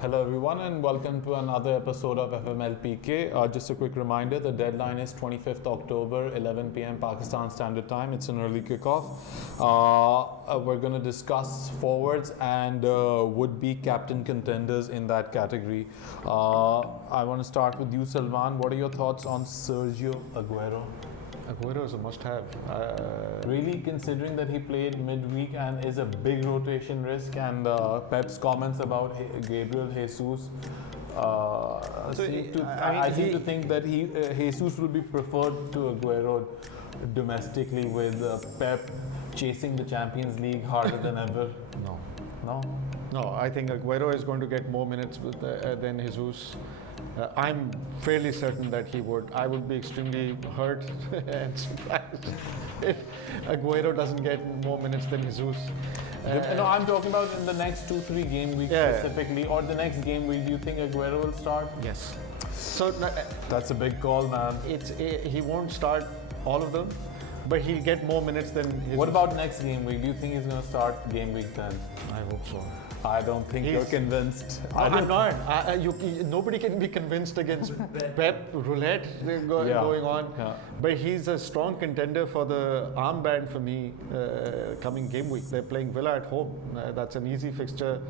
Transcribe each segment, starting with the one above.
Hello everyone and welcome to another episode of FMLPK. Just a quick reminder, the deadline is 25th October, 11 p.m. Pakistan Standard Time. It's an early kickoff. We're going to discuss forwards and would-be captain contenders in that category. I want to start with you, Salman. What are your thoughts on Sergio Aguero? Aguero is a must-have. Really, considering that he played midweek and is a big rotation risk, and Pep's comments about Gabriel Jesus, I seem to think that Jesus will be preferred to Aguero domestically, with Pep chasing the Champions League harder than ever. No, I think Aguero is going to get more minutes than Jesus. I'm fairly certain that he would. I would be extremely hurt and surprised if Aguero doesn't get more minutes than Jesus. No, I'm talking about in the next 2-3 game weeks specifically, or the next game week. Do you think Aguero will start? Yes. So that's a big call, man. He won't start all of them, but he'll get more minutes than Jesus. What about next game week? Do you think he's going to start game week 10? I hope so. I don't think you're convinced. I'm not. Nobody can be convinced against Pep roulette going on. Yeah. But he's a strong contender for the armband for me coming game week. They're playing Villa at home. That's an easy fixture.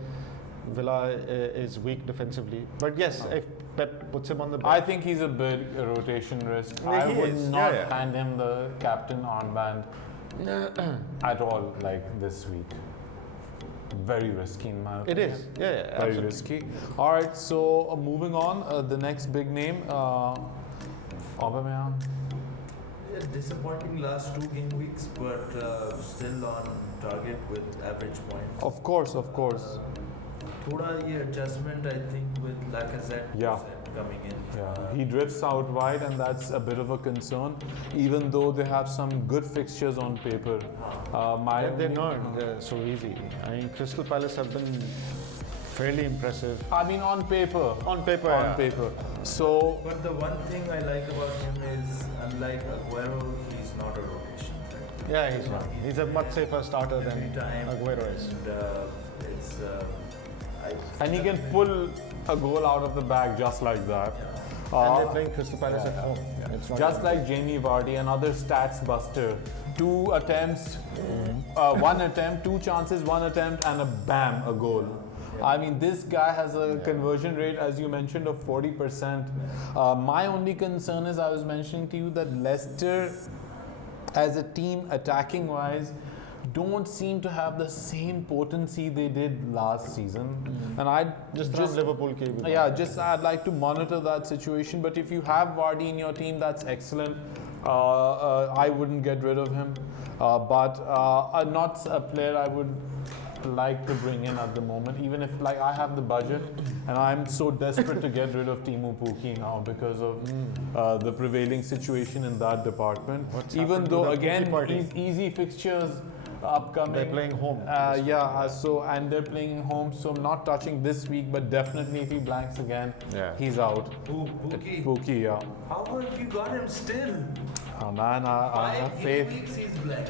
Villa is weak defensively. But yes, if Pep puts him on the bench, I think he's a big rotation risk. I would not hand him the captain armband at all, like this week. Very risky in my opinion. It is, very absolutely risky. All right, so moving on, the next big name, Aubameyang. Disappointing last 2 game weeks, but still on target with average points. Of course. Thoda ye adjustment, I think, with Lacazette coming in. Yeah, he drifts out wide, and that's a bit of a concern, even though they have some good fixtures on paper. They're not so easy. I mean, Crystal Palace have been fairly impressive. I mean, on paper. On paper. So, but the one thing I like about him is, unlike Aguero, he's not a rotation. Yeah, he's not. He's a much safer starter than Aguero is. And he can pull a goal out of the bag just like that. And they're playing Crystal Palace at home. It's just like Jamie Vardy, another stats buster. 2 attempts, 1 attempt, 2 chances, 1 attempt, and a goal. I mean, this guy has a conversion rate, as you mentioned, of 40%. My only concern is, I was mentioning to you, that Leicester, as a team, attacking-wise, don't seem to have the same potency they did last season. And I'd just Liverpool came. I'd like to monitor that situation. But if you have Vardy in your team, that's excellent. I wouldn't get rid of him, but not a player I would like to bring in at the moment, even if I have the budget, and I'm so desperate to get rid of Teemu Pukki now because of the prevailing situation in that department. Even though again, these easy fixtures upcoming. They're playing home. And they're playing home, so I'm not touching this week, but definitely if he blanks again, he's out. Pukki, yeah. How have you got him still? Oh man, I have faith. 5 weeks he's blank.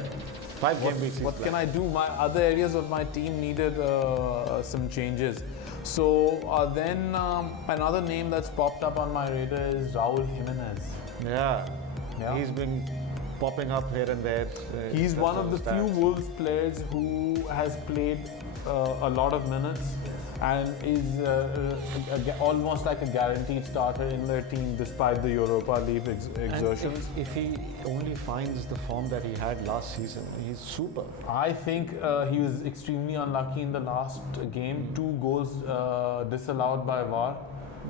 5 game weeks. What can I do? My other areas of my team needed some changes. So then another name that's popped up on my radar is Raul Jimenez. Yeah. He's been popping up here and there. He's one of the few Wolves players who has played a lot of minutes and is almost like a guaranteed starter in their team despite the Europa League exertions. If he only finds the form that he had last season, he's super. I think he was extremely unlucky in the last game. 2 goals disallowed by VAR.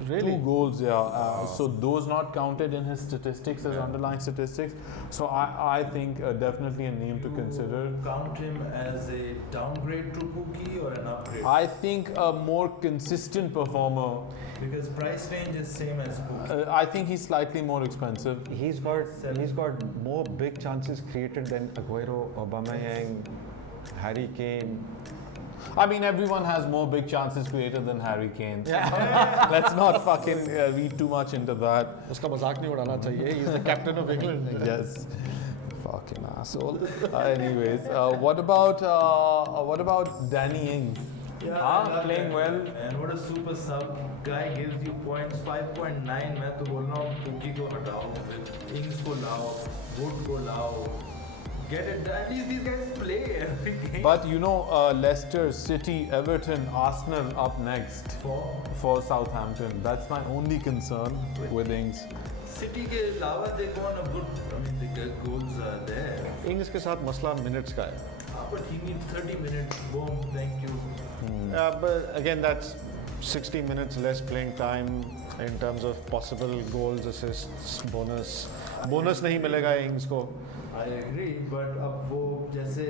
Really? 2 goals, so those not counted in his statistics as underlying statistics. So I think definitely a name to consider. Count him as a downgrade to Pukki or an upgrade? I think a more consistent performer. Because price range is same as Pukki. I think he's slightly more expensive. He's got more big chances created than Aguero, Aubameyang, Harry Kane. I mean, everyone has more big chances created than Harry Kane. Let's not fucking read too much into that. Uska mazak nahi udana chahiye. He's the captain of England. Yes. Fucking asshole. Anyways, what about Danny Ings? Yeah, Ah, I love playing that well. guy, and what a super sub guy gives you points 5.9. मैं तो बोल रहा हूँ Pookie को हटाओ, Ings को लाओ, Wood को लाओ. Get it done. At least these guys play every game. But you know, Leicester, City, Everton, Arsenal up next for Southampton. That's my only concern with Ings. City के अलावा they go on a good. I mean, the goals are there. Ings के साथ मसला minutes का है. But he needs 30 minutes. Boom, thank you. But again, that's 60 minutes less playing time in terms of possible goals, assists, bonus. Bonus नहीं मिलेगा Ings को. I agree, but अब वो जैसे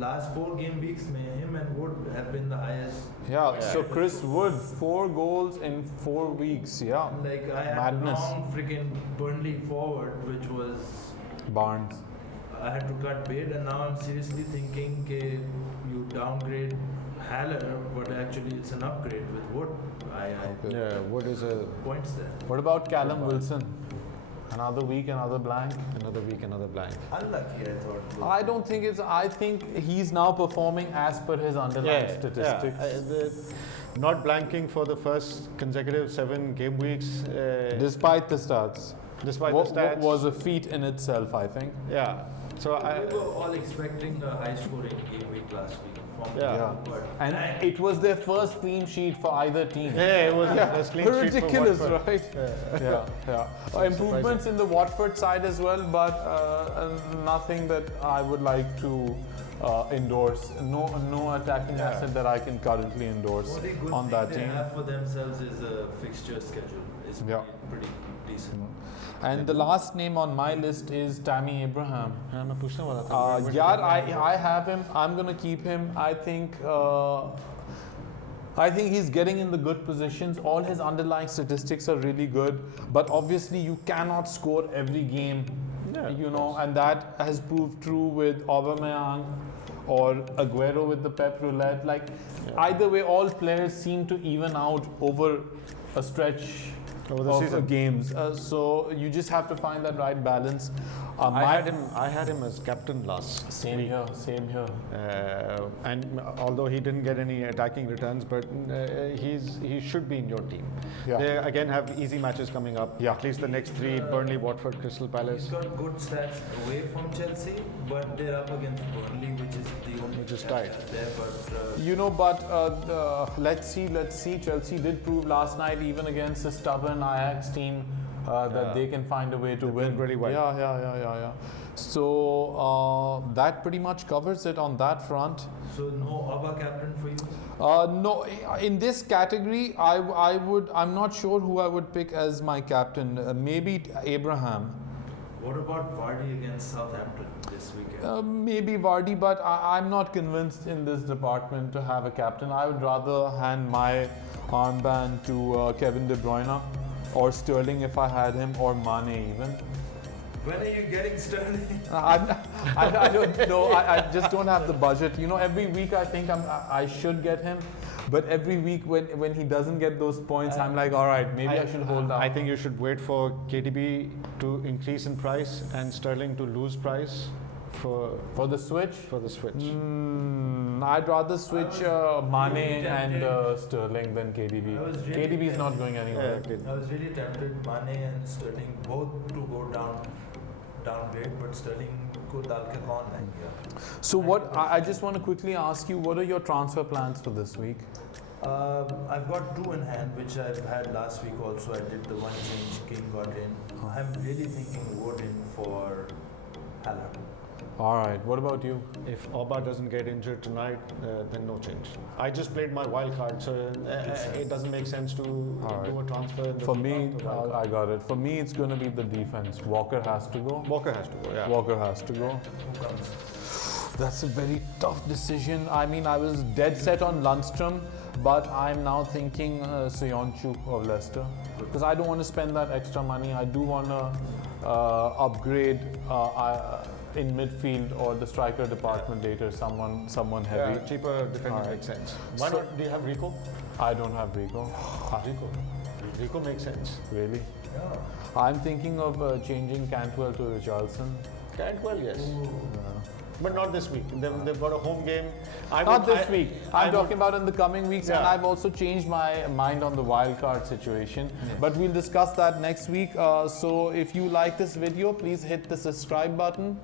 last 4 game weeks में him and Wood have been the highest. Yeah, so Chris Wood, 4 goals in 4 weeks. Yeah, Like I had madness. a long freaking Burnley forward, which was Barnes. I had to cut bait, and now I'm seriously thinking that you downgrade Haller, but actually it's an upgrade with Wood. Yeah, Wood is a Points there. What about Callum Wilson? Another week, another blank. another week, another blank. Unlucky, I thought. I don't think it's. I think he's now performing as per his underlying statistics. Not blanking for the first consecutive 7 game weeks. Despite the stats. Despite What the stats. was a feat in itself, I think. Yeah. So We were all expecting a high-scoring game week last week. From Yeah. But And it was their first clean sheet for either team. yeah, it was a clean sheet for Ridiculous, Watford. right? Yeah. So Improvements in the Watford side as well, but nothing that I would like to endorse. No attacking asset that I can currently endorse only good on thing that they team. have for themselves is a fixture schedule. It's pretty decent. And the last name on my list is Tammy Abraham. हाँ, मैं पूछने वाला था. Yeah, I have him. I'm gonna keep him. I think he's getting in the good positions. All his underlying statistics are really good, but obviously you cannot score every game. Yeah, You of know, course. and that has proved true with Aubameyang or Aguero with the Pep Roulette. Like either way, all players seem to even out over a stretch Over the of season. games. So you just have to find that right balance. I had him as captain last. Same here. And although he didn't get any attacking returns, but he should be in your team. Yeah. They again have easy matches coming up. Yeah. At least the next 3: Burnley, Watford, Crystal Palace. He's got good stats away from Chelsea, but they're up against Burnley, which is the only Which is caveat tight. there. But You know, but let's see. Chelsea did prove last night, even against a stubborn Ajax team, that they can find a way to win. really well. Yeah. So that pretty much covers it on that front. so no Abba captain for you. No, in this category, I'm not sure who I would pick as my captain. Maybe Abraham. What about Vardy against Southampton this weekend? Maybe Vardy, but I'm not convinced in this department to have a captain. I would rather hand my armband to Kevin De Bruyne or Sterling if I had him, or Mane even. When are you getting Sterling? I don't know. I just don't have the budget. You know, every week I think I should get him, but every week when he doesn't get those points, I'm like, all right, maybe I should hold out. I think you should wait for KDB to increase in price and Sterling to lose price For the switch. I'd rather switch Mane and Sterling than KDB. KDB is not going anywhere. I was really tempted Mane and Sterling both to go downgrade, but Sterling को डाल के कौन लाएंगे? So what? I just want to quickly ask you, what are your transfer plans for this week? I've got 2 in hand, which I've had last week also. I did the one change, King got in. I'm really thinking Wood in for Haller. All right. What about you? If Oba doesn't get injured tonight, then no change. I just played my wild card, so it doesn't make sense to do a transfer. In the For week me, after wild card. I got it. For me, it's going to be the defense. Walker has to go. Walker has to go. Yeah. Walker has to go. Who comes? That's a very tough decision. I mean, I was dead set on Lundstrom, but I'm now thinking Soyuncu of Leicester, because I don't want to spend that extra money. I do want to upgrade in midfield or the striker department later. Someone heavy. Yeah, cheaper defender makes sense. Why So- not? Do you have Rico? I don't have Rico. Rico makes sense. Really? Yeah. I'm thinking of changing Cantwell to Richarlison. Cantwell, yes. but not this week. They've got a home game. Not this week. I'm talking about in the coming weeks, and Yeah. I've also changed my mind on the wild card situation. But we'll discuss that next week. So if you like this video, please hit the subscribe button.